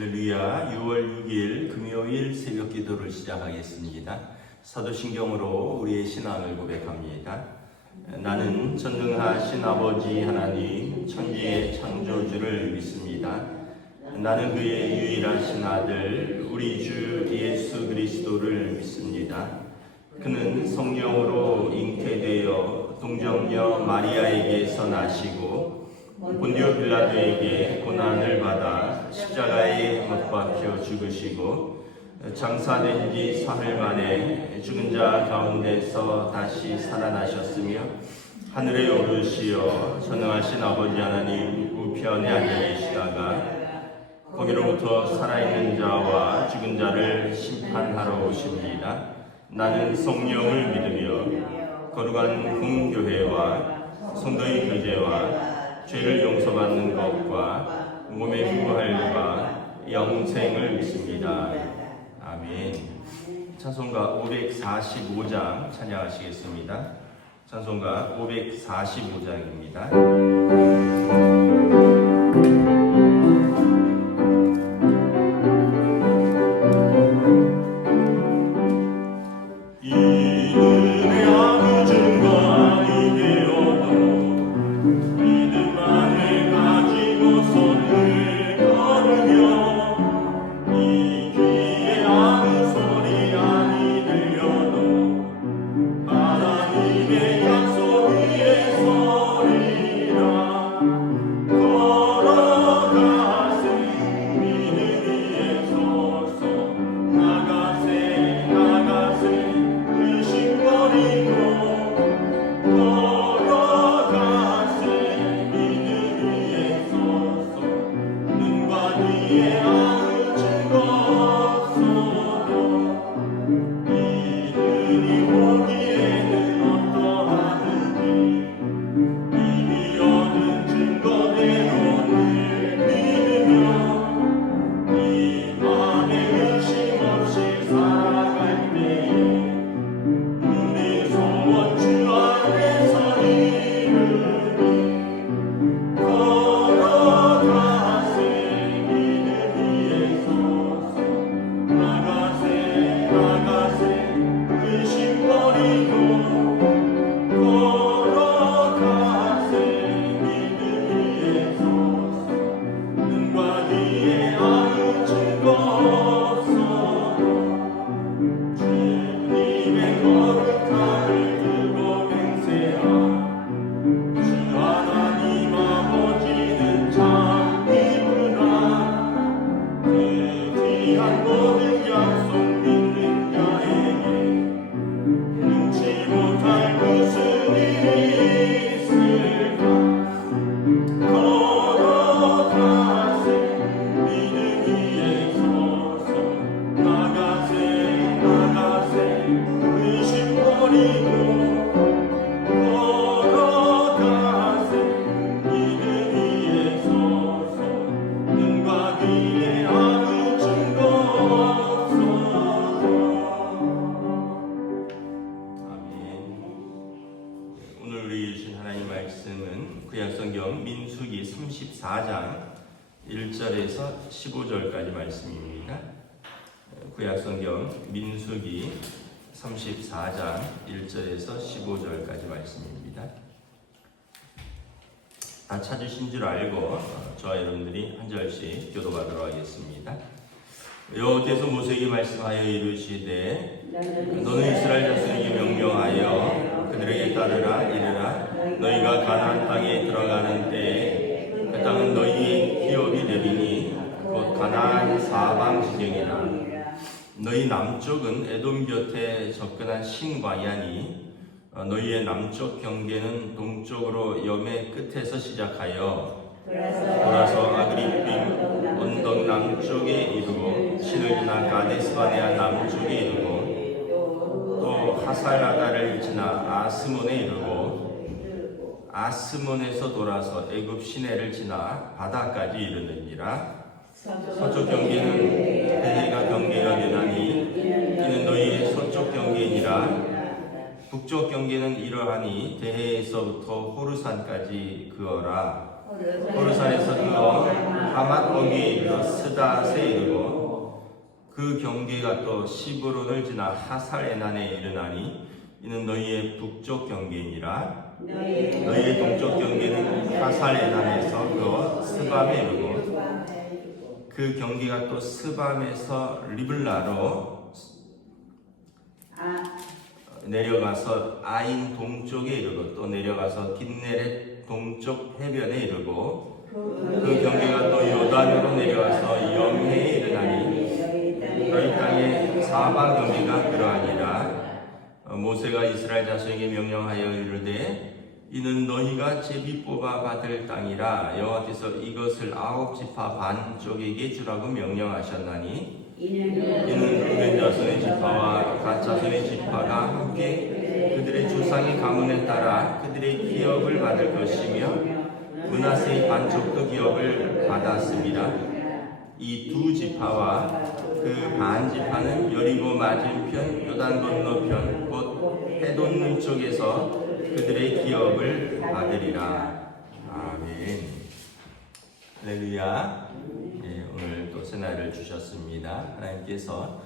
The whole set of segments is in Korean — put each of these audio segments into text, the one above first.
할렐루야. 6월 6일 금요일 새벽 기도를 시작하겠습니다. 사도신경으로 우리의 신앙을 고백합니다. 나는 전능하신 아버지 하나님 천지의 창조주를 믿습니다. 나는 그의 유일하신 아들 우리 주 예수 그리스도를 믿습니다. 그는 성령으로 잉태되어 동정녀 마리아에게서 나시고 본디오 빌라도에게 고난을 받아 십자가에 못 박혀 죽으시고 장사된 지 사흘 만에 죽은 자 가운데서 다시 살아나셨으며 하늘에 오르시어 전능하신 아버지 하나님 우편에 앉아 계시다가 거기로부터 살아있는 자와 죽은 자를 심판하러 오십니다. 나는 성령을 믿으며 거룩한 공교회와 성도의 교제와 죄를 용서받는 것과 몸의 부활과 영생을 믿습니다. 아멘. 찬송가 545장 찬양하시겠습니다. 찬송가 545장입니다. 구약성경 민수기 34장 1절에서 15절까지 말씀입니다. 구약성경 민수기 34장 1절에서 15절까지 말씀입니다. 다 찾으신 줄 알고 저와 여러분들이 한 절씩 교도하도록 하겠습니다. 여호와께서 모세에게 말씀하여 이르시되 너는 이스라엘 자손에게 명령하여 그들에게 따르라 이르라 너희가 가나안 땅에 들어가는 때에 그 땅은 너희의 기업이 되리니 곧 가나안 사방 지경이라. 너희 남쪽은 에돔 곁에 접근한 신광야니 너희의 남쪽 경계는 동쪽으로 염의 끝에서 시작하여 돌아서 아그리빔 언덕 남쪽에 이르고 신을 지나 가데스바네아 남쪽에 이르고 또 하살라다를 지나 아스몬에 이르고 아스몬에서 돌아서 애굽 시내를 지나 바다까지 이르느니라. 서쪽 경계는 대해가 경계가 되나니 이는 너희의 서쪽 경계이니라. 북쪽 경계는 이러하니 대해에서부터 호르산까지 그어라. 호르산에서 그어 하맛 어귀에 이르러 스닷에 이르고 그 경계가 또 시브론을 지나 하살 에난에 이르나니 이는 너희의 북쪽 경계이니라. 너희의 동쪽 경계는 하살 에난에서 그어 스밤에 이르고 그 경계가 또 스밤에서 리블라로 내려가서 아인 동쪽에 이르고 또 내려가서 kit네렛 동쪽 해변에 이르고 그 경계가 또 요단으로 내려가서 염해에 이르나니 너희 땅의 사방 경계가 그러하니라. 모세가 이스라엘 자손에게 명령하여 이르되 이는 너희가 제비 뽑아 받을 땅이라 여호와께서 이것을 9지파 반 족에게 주라고 명령하셨나니 이는 르벤 자손의 지파와 갓 자손의 지파가 함께 그들의 조상의 가문에 따라 그들의 기업을 받을 것이며 므낫세의 반족도 기업을 받았습니다. 이 두 지파와 그 반 지파는 여리고 맞은편 요단 건너편 곧 해돋는 쪽에서 그들의 기업을 받으리라. 아멘. 할렐루야. 오늘 또 새날을 주셨습니다. 하나님께서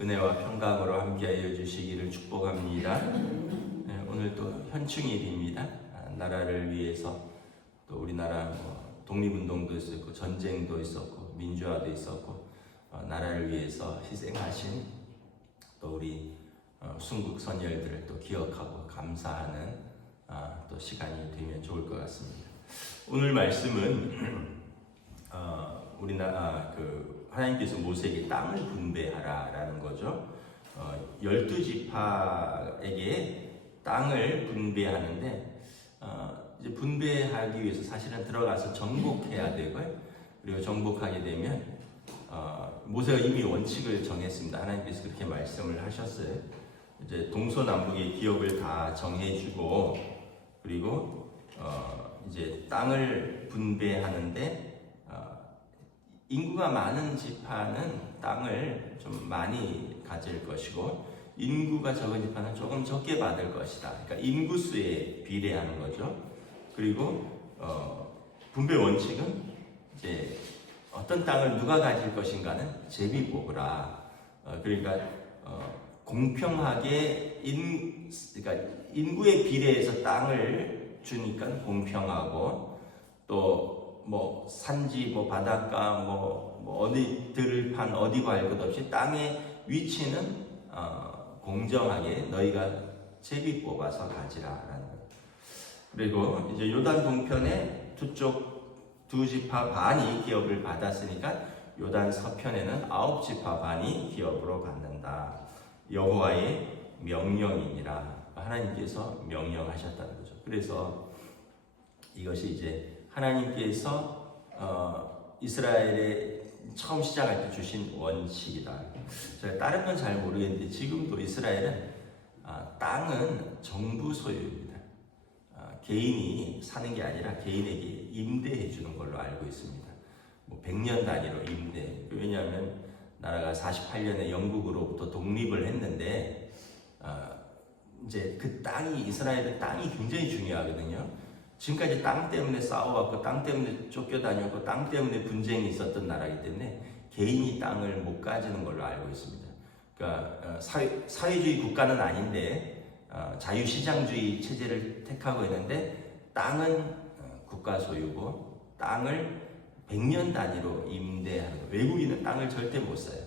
은혜와 평강으로 함께하여 주시기를 축복합니다. 오늘 또 현충일입니다. 나라를 위해서 또 우리나라 독립운동도 있었고 전쟁도 있었고 민주화도 있었고 나라를 위해서 희생하신 또 우리 순국 선열들을 또 기억하고 감사하는 또 시간이 되면 좋을 것 같습니다. 오늘 말씀은 우리나라 하나님께서 모세에게 땅을 분배하라라는 거죠. 12지파에게 땅을 분배하는데 이제 분배하기 위해서 사실은 들어가서 정복해야 되고요. 그리고 정복하게 되면 모세가 이미 원칙을 정했습니다. 하나님께서 그렇게 말씀을 하셨어요. 이제 동서남북의 기업을 다 정해주고 그리고 이제 땅을 분배하는데 인구가 많은 지파는 땅을 좀 많이 가질 것이고 인구가 적은 지파는 조금 적게 받을 것이다. 그러니까 인구수에 비례하는 거죠. 그리고 분배 원칙은 이제 어떤 땅을 누가 가질 것인가는 제비 뽑으라. 그러니까 공평하게 그러니까 인구에 비례해서 땅을 주니까 공평하고 또 뭐 산지 뭐 바닷가 뭐 어디 들판 어디 갈 것 없이 땅의 위치는 공정하게 너희가 제비 뽑아서 가지라라는 거예요. 그리고 이제 요단 동편에 두 지파 반이 기업을 받았으니까 요단 서편에는 9지파 반이 기업으로 받는다. 여호와의 명령이니라. 하나님께서 명령하셨다는 거죠. 그래서 이것이 이제 하나님께서 이스라엘에 처음 시작할 때 주신 원칙이다. 제가 다른 건 잘 모르겠는데 지금도 이스라엘은 땅은 정부 소유입니다. 개인이 사는 게 아니라 개인에게 임대해 주는 걸로 알고 있습니다. 뭐 100년 단위로 임대. 왜냐하면 나라가 48년에 영국으로부터 독립을 했는데 이제 그 땅이 이스라엘의 땅이 굉장히 중요하거든요. 지금까지 땅 때문에 싸워왔고 땅 때문에 쫓겨다녔고 땅 때문에 분쟁이 있었던 나라이기 때문에 개인이 땅을 못 가지는 걸로 알고 있습니다. 그러니까 사회주의 국가는 아닌데 자유시장주의 체제를 택하고 있는데 땅은 국가 소유고 땅을 100년 단위로 임대하는 거예요. 외국인은 땅을 절대 못 사요.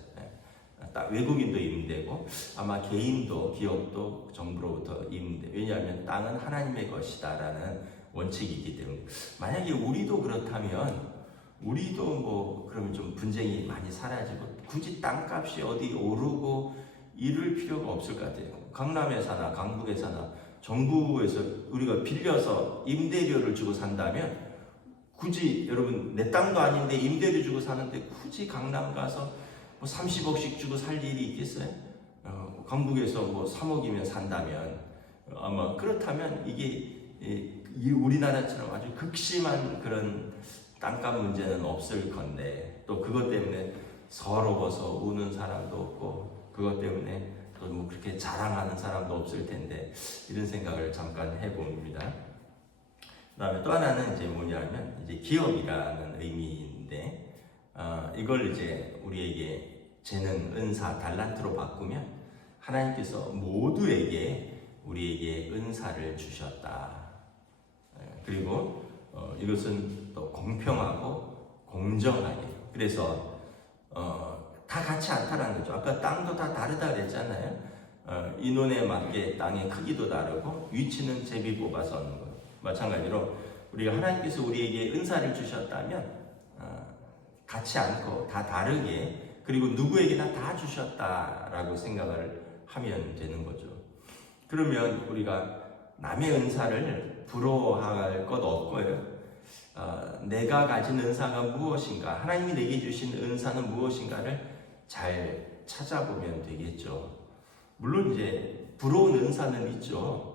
외국인도 임대고 아마 개인도 기업도 정부로부터 임대. 왜냐하면 땅은 하나님의 것이다라는 원칙이기 때문에. 만약에 우리도 그렇다면 우리도 뭐 그러면 좀 분쟁이 많이 사라지고 굳이 땅값이 어디 오르고 이럴 필요가 없을 것 같아요. 강남에 사나 강북에 사나 정부에서 우리가 빌려서 임대료를 주고 산다면 굳이 여러분 내 땅도 아닌데 임대료 주고 사는데 굳이 강남 가서 뭐 30억씩 주고 살 일이 있겠어요? 강북에서 뭐 3억이면 산다면 아마 그렇다면 이게 우리나라처럼 아주 극심한 그런 땅값 문제는 없을 건데 또 그것 때문에 서러워서 우는 사람도 없고 그것 때문에 또 뭐 그렇게 자랑하는 사람도 없을 텐데 이런 생각을 잠깐 해봅니다. 그다음에 또 하나는 이제 뭐냐면 이제 기업이라는 의미인데 이걸 이제 우리에게 재능, 은사, 달란트로 바꾸면 하나님께서 모두에게 우리에게 은사를 주셨다. 그리고 이것은 또 공평하고 공정하게. 그래서 다 같이 않다라는 거죠. 아까 땅도 다 다르다 그랬잖아요. 인원에 맞게 땅의 크기도 다르고 위치는 제비 뽑아서 얻는 거예요. 마찬가지로 우리가 하나님께서 우리에게 은사를 주셨다면 같이 않고 다 다르게 그리고 누구에게나 다 주셨다라고 생각을 하면 되는 거죠. 그러면 우리가 남의 은사를 부러워할 것 없고요. 내가 가진 은사가 무엇인가, 하나님이 내게 주신 은사는 무엇인가를 잘 찾아보면 되겠죠. 물론 이제 부러운 은사는 있죠.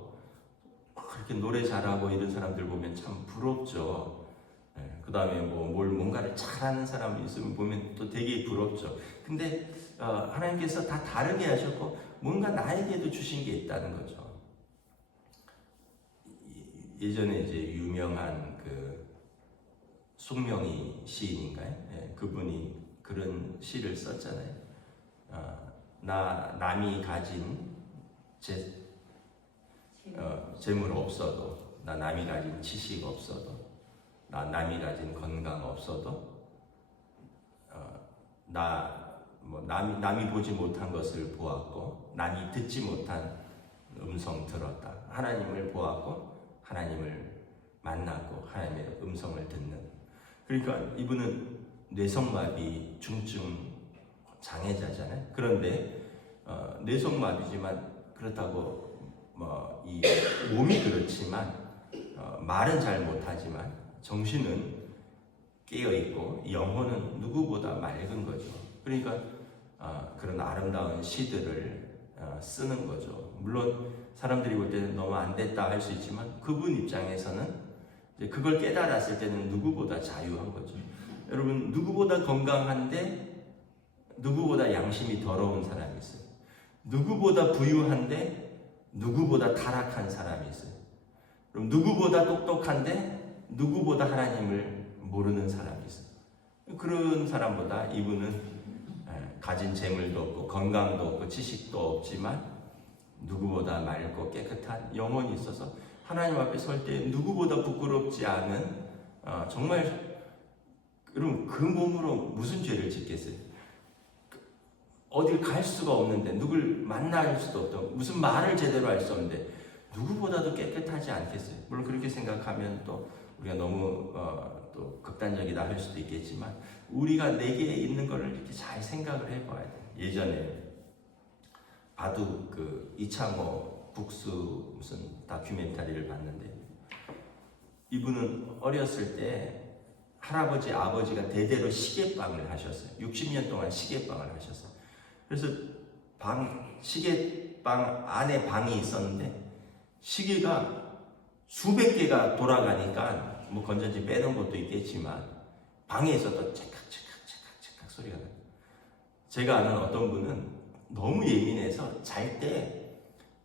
그렇게 노래 잘하고 이런 사람들 보면 참 부럽죠. 그 다음에 뭔가를 잘하는 사람이 있으면 보면 또 되게 부럽죠. 근데 하나님께서 다 다르게 하셨고 뭔가 나에게도 주신 게 있다는 거죠. 예전에 이제 유명한 그 송명희 시인인가요? 그분이 그런 시를 썼잖아요. 남이 가진 재물 없어도, 나 남이 가진 지식 없어도, 나 남이 가진 건강 없어도, 남이 보지 못한 것을 보았고, 남이 듣지 못한 음성 들었다. 하나님을 보았고, 하나님을 만나고, 하나님의 음성을 듣는. 그러니까 이분은 뇌성마비 중증 장애자잖아요. 그런데 뇌성마비지만 그렇다고 이 몸이 그렇지만 말은 잘 못하지만 정신은 깨어 있고 영혼은 누구보다 맑은 거죠. 그러니까 그런 아름다운 시들을 쓰는 거죠. 물론 사람들이 볼 때는 너무 안 됐다 할 수 있지만 그분 입장에서는 이제 그걸 깨달았을 때는 누구보다 자유한 거죠. 여러분, 누구보다 건강한데 누구보다 양심이 더러운 사람이 있어요. 누구보다 부유한데 누구보다 타락한 사람이 있어요. 그럼 누구보다 똑똑한데 누구보다 하나님을 모르는 사람이 있어요. 그런 사람보다 이분은 가진 재물도 없고 건강도 없고 지식도 없지만 누구보다 맑고 깨끗한 영혼이 있어서 하나님 앞에 설 때 누구보다 부끄럽지 않은 정말 여러분 그 몸으로 무슨 죄를 짓겠어요? 어딜 갈 수가 없는데 누굴 만날 수도 없고 무슨 말을 제대로 할 수 없는데 누구보다도 깨끗하지 않겠어요? 물론 그렇게 생각하면 또 우리가 너무 또 극단적이다 할 수도 있겠지만 우리가 내게 있는 거를 이렇게 잘 생각을 해봐야 돼요. 예전에 바둑 이창호 북수 무슨 다큐멘터리를 봤는데 이분은 어렸을 때 할아버지 아버지가 대대로 시계방을 하셨어요. 60년 동안 시계방을 하셨어요. 그래서 시계방 안에 방이 있었는데 시계가 수백 개가 돌아가니까 뭐 건전지 빼는 것도 있겠지만 방에서도 찰칵찰칵 소리가 나요. 제가 아는 어떤 분은 너무 예민해서 잘 때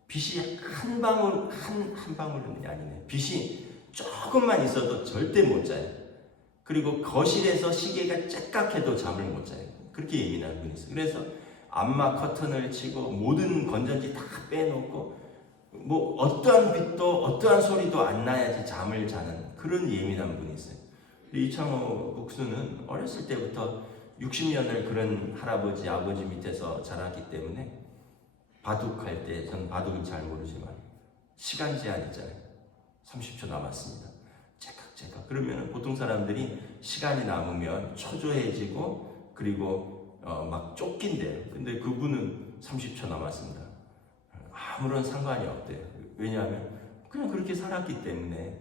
빛이 한 방울은 아니네. 빛이 조금만 있어도 절대 못 자요. 그리고 거실에서 시계가 째깍해도 잠을 못 자요. 그렇게 예민한 분이 있어요. 그래서 암막 커튼을 치고 모든 건전지 다 빼놓고 뭐 어떠한 빛도 어떠한 소리도 안 나야지 잠을 자는 그런 예민한 분이 있어요. 이창호 국수는 어렸을 때부터 60년을 그런 할아버지 아버지 밑에서 자랐기 때문에 바둑할 때 전 바둑은 잘 모르지만 시간 제한 있잖아요. 30초 남았습니다. 째깍째깍 그러면 보통 사람들이 시간이 남으면 초조해지고 그리고 막 쫓긴대요. 근데 그분은 30초 남았습니다. 아무런 상관이 없대요. 왜냐하면 그냥 그렇게 살았기 때문에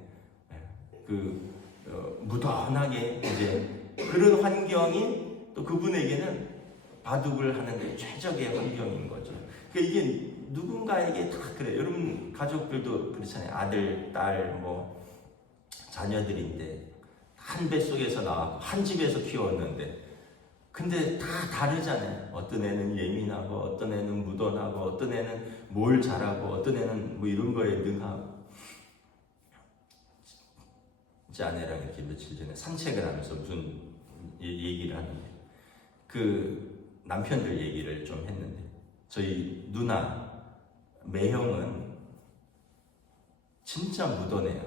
무던하게 이제 그런 환경이 또 그분에게는 바둑을 하는데 최적의 환경인 거죠. 그러니까 이게 누군가에게 다 그래요. 여러분 가족들도 그렇잖아요. 아들, 딸, 뭐 자녀들인데 한 뱃속에서 나왔고 한 집에서 키웠는데 근데 다 다르잖아요. 어떤 애는 예민하고 어떤 애는 무던하고 어떤 애는 뭘 잘하고 어떤 애는 뭐 이런 거에 능하고 첫째 아내랑 이렇게 며칠 전에 산책을 하면서 무슨 얘기를 하는데 그 남편들 얘기를 좀 했는데 저희 누나 매형은 진짜 묻어내요.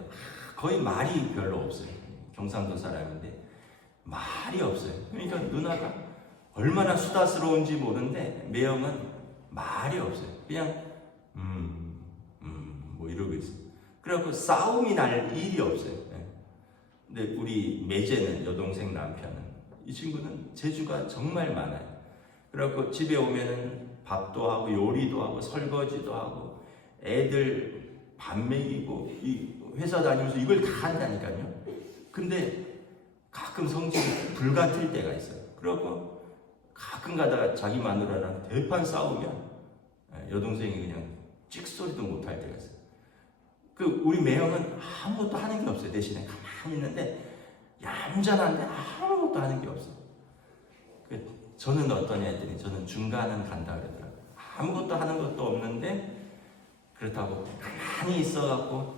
거의 말이 별로 없어요. 경상도 사람인데 말이 없어요. 그러니까 누나가 얼마나 수다스러운지 모르는데 매형은 말이 없어요. 그냥 뭐 이러고 있어요. 그래갖고 싸움이 날 일이 없어요. 근데 우리 매제는 여동생 남편은 이 친구는 재주가 정말 많아요. 그래갖고 집에 오면은 밥도 하고 요리도 하고 설거지도 하고 애들 밥 먹이고 이 회사 다니면서 이걸 다 한다니까요. 근데 가끔 성질이 불같을 때가 있어요. 그래갖고 가끔 가다가 자기 마누라랑 대판 싸우면 여동생이 그냥 찍소리도 못할 때가 있어요. 그 우리 매형은 아무것도 하는 게 없어요. 대신에 가만히 있는데 얌전한데 아무것도 하는 게 없어요. 저는 어떠냐 했더니 저는 중간은 간다 그러더라고요. 아무것도 하는 것도 없는데 그렇다고 가만히 있어갖고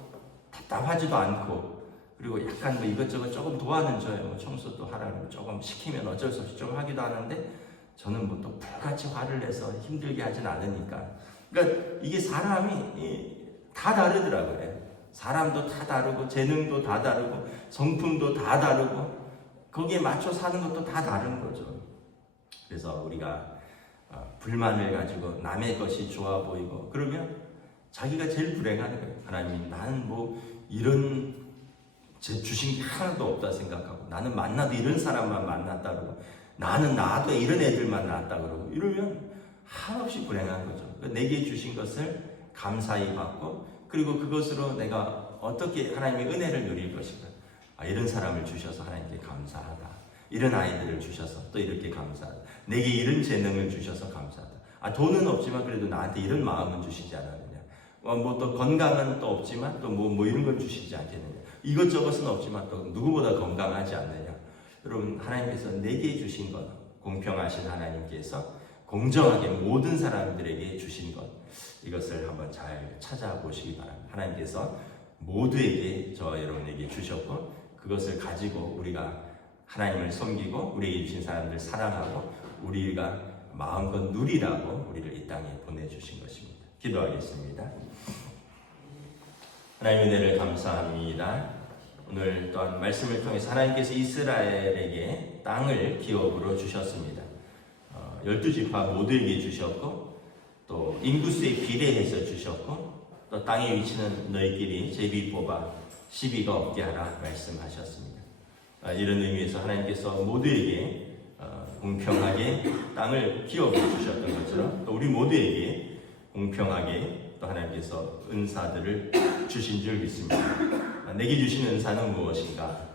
답답하지도 않고 그리고 약간 뭐 이것저것 조금 도와는 줘요. 뭐 청소도 하라고 조금 시키면 어쩔 수 없이 좀 하기도 하는데 저는 뭐 또 불같이 화를 내서 힘들게 하진 않으니까. 그러니까 이게 사람이 다 다르더라고요. 사람도 다 다르고 재능도 다 다르고 성품도 다 다르고 거기에 맞춰 사는 것도 다 다른 거죠. 그래서 우리가 불만을 가지고 남의 것이 좋아 보이고 그러면 자기가 제일 불행하는 거예요. 하나님 나는 뭐 이런 제 주신 게 하나도 없다 생각하고 나는 만나도 이런 사람만 만났다 그러고 나는 나도 이런 애들만 낳았다 그러고 이러면 한없이 불행한 거죠. 내게 주신 것을 감사히 받고 그리고 그것으로 내가 어떻게 하나님의 은혜를 누릴 것인가. 이런 사람을 주셔서 하나님께 감사하다. 이런 아이들을 주셔서 또 이렇게 감사하다. 내게 이런 재능을 주셔서 감사하다. 돈은 없지만 그래도 나한테 이런 마음은 주시지 않았느냐. 뭐 또 건강은 또 없지만 또 뭐 이런 걸 주시지 않겠느냐. 이것저것은 없지만 또 누구보다 건강하지 않느냐. 여러분 하나님께서 내게 주신 것 공평하신 하나님께서 공정하게 모든 사람들에게 주신 것 이것을 한번 잘 찾아보시기 바랍니다. 하나님께서 모두에게 저와 여러분에게 주셨고 그것을 가지고 우리가 하나님을 섬기고 우리에게 주신 사람들 사랑하고 우리가 마음껏 누리라고 우리를 이 땅에 보내주신 것입니다. 기도하겠습니다. 하나님의 은혜를 감사합니다. 오늘 또한 말씀을 통해서 하나님께서 이스라엘에게 땅을 기업으로 주셨습니다. 12지파 모두에게 주셨고 또 인구수에 비례해서 주셨고 또 땅의 위치는 너희끼리 제비 뽑아 시비가 없게 하라 말씀하셨습니다. 이런 의미에서 하나님께서 모두에게 공평하게 땅을 기업으로 주셨던 것처럼 또 우리 모두에게 공평하게 또 하나님께서 은사들을 주신 줄 믿습니다. 내게 주신 은사는 무엇인가?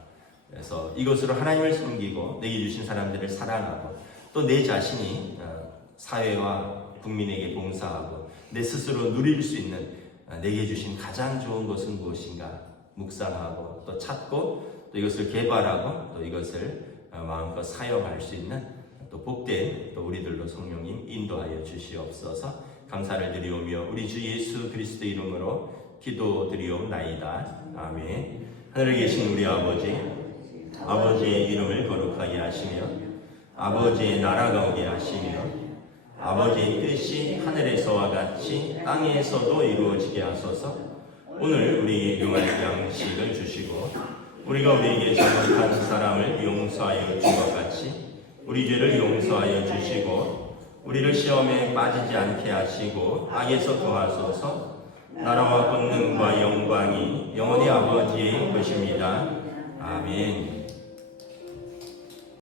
그래서 이것으로 하나님을 섬기고 내게 주신 사람들을 사랑하고 또 내 자신이 사회와 국민에게 봉사하고 내 스스로 누릴 수 있는 내게 주신 가장 좋은 것은 무엇인가 묵상하고 또 찾고 또 이것을 개발하고 또 이것을 마음껏 사용할 수 있는 또 복된 또 우리들로 성령님 인도하여 주시옵소서. 감사를 드리오며 우리 주 예수 그리스도 이름으로 기도드리옵나이다. 아멘. 하늘에 계신 우리 아버지의 이름을 거룩하게 하시며 아버지의 나라가 오게 하시며 아버지의 뜻이 하늘에서와 같이 땅에서도 이루어지게 하소서. 오늘 우리에게 용할 양식을 주시고 우리가 우리에게 잘못한 사람을 용서하여 준 것 같이 우리 죄를 용서하여 주시고 우리를 시험에 빠지지 않게 하시고 악에서 구하소서. 나라와 권능과 영광이 영원히 아버지의 것입니다. 아멘.